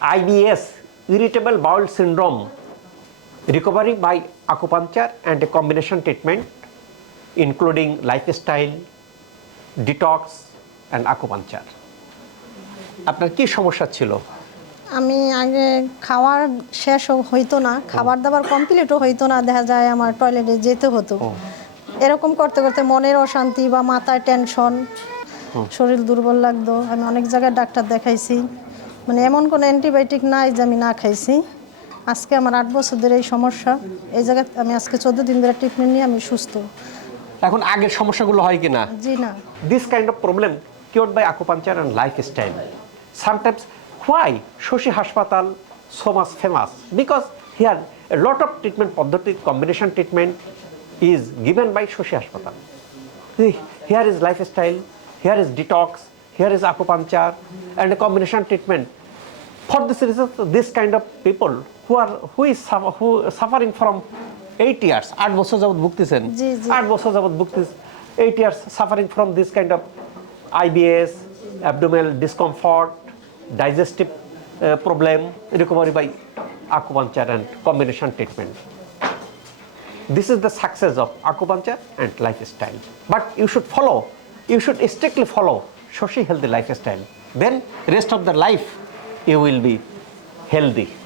IBS, irritable bowel syndrome, recovery by acupuncture and a combination treatment, including lifestyle, detox, and acupuncture. আপনার কি সমস্যা ছিল? আমি আগে খাওয়ার শেষ হইতো না খাবার দাবার কমপ্লিটও হইতো না দেখা যায় আমার টয়লেটে যেতে হতো। এরকম করতে করতে মনের অশান্তি বা মাথায় টেনশন শরীর দুর্বল লাগতো। আমি অনেক জায়গায় ডাক্তার দেখাইছি। মানে এমন কোনো অ্যান্টিবায়োটিক নাই যে আমি না খাইছি। আজকে আমার আট বছর ধরে এই সমস্যা। এই জায়গায় আমি আজকে চোদ্দ দিন ধরে ট্রিটমেন্ট নিয়ে আমি সুস্থ। এখন আগের সমস্যাগুলো হয় কি না জি না। This kind of problem cure by acupuncture and lifestyle sometimes why Shashi হাসপাতাল so much famous because here lot of treatment পদ্ধতি combination treatment is given by Shashi হাসপাতাল here is lifestyle here is detox here is acupuncture and a combination treatment For this reason, this kind of people who are who is suffer, who suffering from eight years, আট বছর যাবত ভুগতেছেন জি, জি। আট বছর যাবত ভুগতেছেন eight years suffering from this kind of IBS abdominal discomfort digestive problem recovery by acupuncture and combination treatment. This is the success of acupuncture and lifestyle. But you should follow, you should strictly follow Shoshi healthy lifestyle. Then rest of the life you will be healthy.